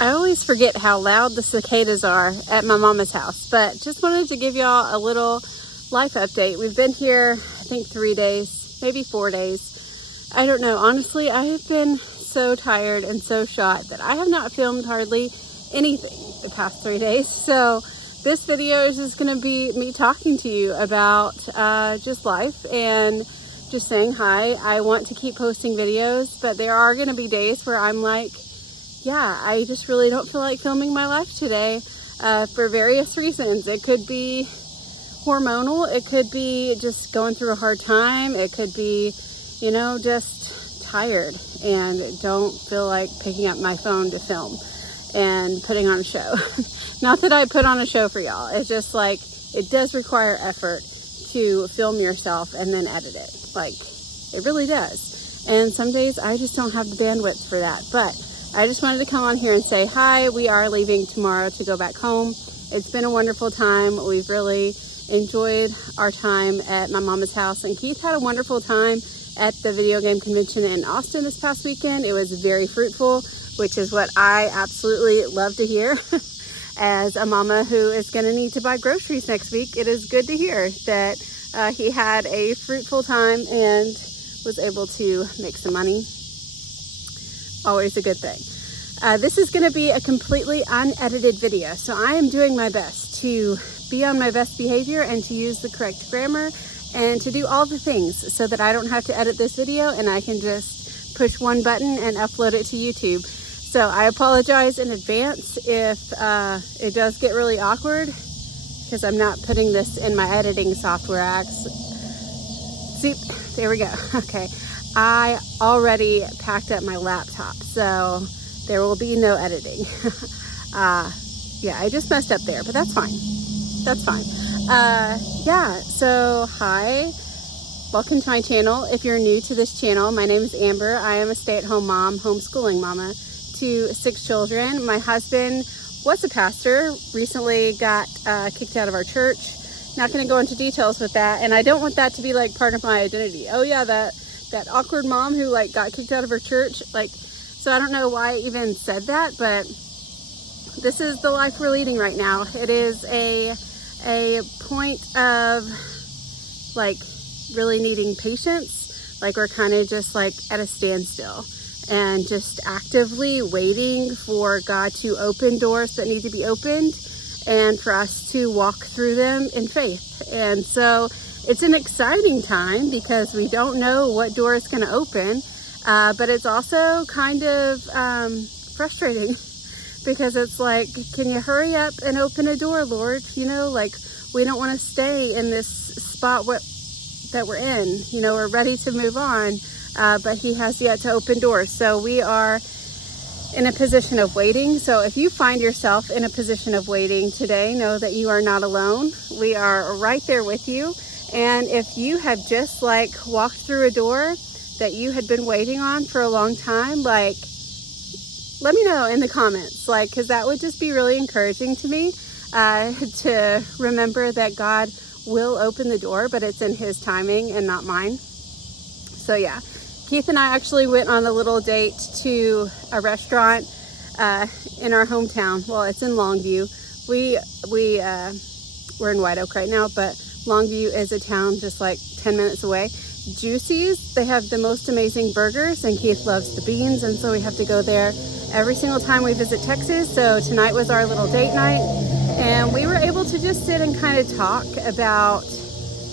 I always forget how loud the cicadas are at my mama's house, but just wanted to give y'all a little life update. We've been here, I think 3 days, maybe 4 days. I don't know. Honestly, I have been so tired and so shot that I have not filmed hardly anything the past 3 days. So this video is just going to be me talking to you about just life and just saying hi. I want to keep posting videos, but there are going to be days where I'm like, yeah, I just really don't feel like filming my life today for various reasons. It could be hormonal. It could be just going through a hard time. It could be, you know, just tired and don't feel like picking up my phone to film and putting on a show. Not that I put on a show for y'all. It's just like, it does require effort to film yourself and then edit it. Like, it really does. And some days I just don't have the bandwidth for that. But I just wanted to come on here and say hi. We are leaving tomorrow to go back home. It's been a wonderful time. We've really enjoyed our time at my mama's house, and Keith had a wonderful time at the video game convention in Austin this past weekend. It was very fruitful, which is what I absolutely love to hear. As a mama who is going to need to buy groceries next week, it is good to hear that he had a fruitful time and was able to make some money. Always a good thing. This is going to be a completely unedited video, so I am doing my best to be on my best behavior and to use the correct grammar and to do all the things so that I don't have to edit this video and I can just push one button and upload it to YouTube. So I apologize in advance if it does get really awkward, because I'm not putting this in my editing software. See, there we go. Okay. I already packed up my laptop, so there will be no editing. Yeah, I just messed up there, but that's fine. That's fine. Yeah, so hi. Welcome to my channel. If you're new to this channel, my name is Amber. I am a stay-at-home mom, homeschooling mama to 6 children. My husband was a pastor, recently got kicked out of our church. Not going to go into details with that, and I don't want that to be like part of my identity. Oh yeah, that awkward mom who like got kicked out of her church. Like, so I don't know why I even said that, but this is the life we're leading right now. It is a point of like really needing patience. Like, we're kind of just like at a standstill and just actively waiting for God to open doors that need to be opened and for us to walk through them in faith. And so it's an exciting time because we don't know what door is going to open, but it's also kind of frustrating because it's like, can you hurry up and open a door, Lord? You know, like, we don't want to stay in this spot that we're in. You know, we're ready to move on, but he has yet to open doors. So we are in a position of waiting. So if you find yourself in a position of waiting today, know that you are not alone. We are right there with you. And if you have just like walked through a door that you had been waiting on for a long time, like, let me know in the comments, like, because that would just be really encouraging to me, to remember that God will open the door, but it's in his timing and not mine. So yeah, Keith and I actually went on a little date to a restaurant in our hometown. Well, it's in Longview. We're in White Oak right now, but Longview is a town just like 10 minutes away. Juicy's, they have the most amazing burgers, and Keith loves the beans, and so we have to go there every single time we visit Texas. So tonight was our little date night, and we were able to just sit and kind of talk about,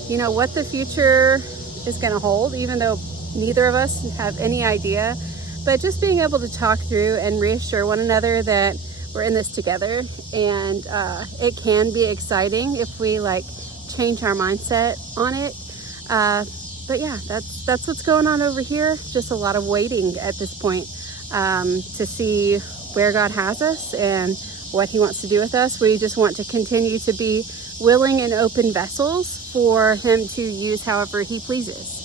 you know, what the future is going to hold, even though neither of us have any idea, but just being able to talk through and reassure one another that we're in this together. And it can be exciting if we like change our mindset on it. But yeah, that's what's going on over here. Just a lot of waiting at this point to see where God has us and what he wants to do with us. We just want to continue to be willing and open vessels for him to use however he pleases.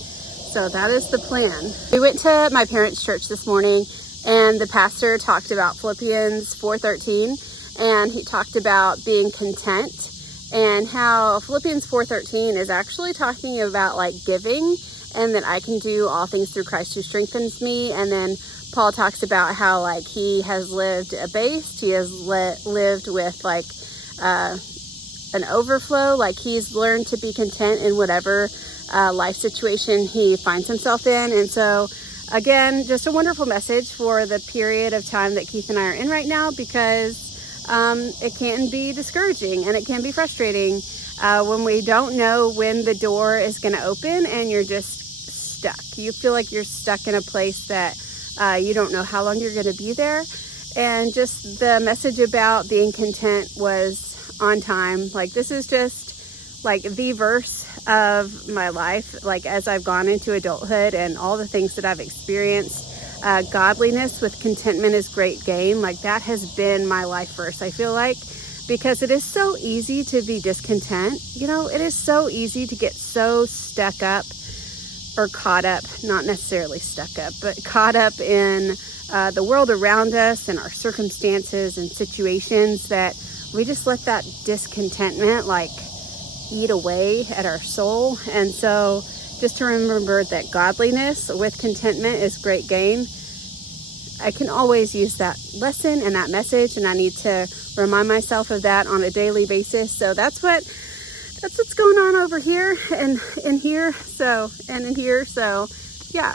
So that is the plan. We went to my parents' church this morning, and the pastor talked about Philippians 4:13, and he talked about being content, and how Philippians 4:13 is actually talking about like giving and that I can do all things through Christ who strengthens me. And then Paul talks about how like he has lived abased, he has lived with like an overflow, like he's learned to be content in whatever life situation he finds himself in. And so again, just a wonderful message for the period of time that Keith and I are in right now, because it can be discouraging and it can be frustrating when we don't know when the door is going to open and you're just stuck. You feel like you're stuck in a place that you don't know how long you're going to be there. And just the message about being content was on time. Like, this is just like the verse of my life, like as I've gone into adulthood and all the things that I've experienced. Godliness with contentment is great gain. Like, that has been my life verse, I feel like, because it is so easy to be discontent. You know, it is so easy to get so stuck up or caught up, not necessarily stuck up, but caught up in the world around us and our circumstances and situations, that we just let that discontentment like eat away at our soul. And so just to remember that godliness with contentment is great gain. I can always use that lesson and that message, and I need to remind myself of that on a daily basis. So that's what's going on over here and in here. So yeah.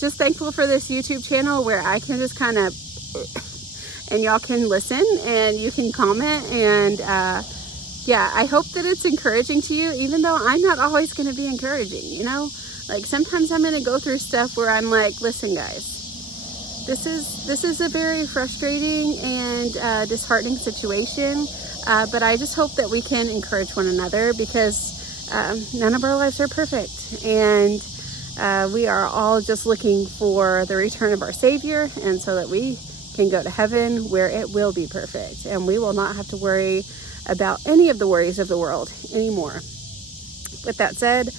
Just thankful for this YouTube channel where I can just kind of, and y'all can listen and you can comment, and yeah, I hope that it's encouraging to you, even though I'm not always going to be encouraging, you know? Like, sometimes I'm going to go through stuff where I'm like, listen guys, this is a very frustrating and disheartening situation, but I just hope that we can encourage one another, because none of our lives are perfect, and we are all just looking for the return of our Savior, and so that we can go to heaven where it will be perfect, and we will not have to worry about any of the worries of the world anymore. With that said,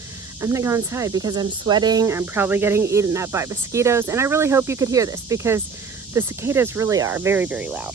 I'm gonna go inside because I'm sweating. I'm probably getting eaten up by mosquitoes, and I really hope you could hear this, because the cicadas really are very, very loud.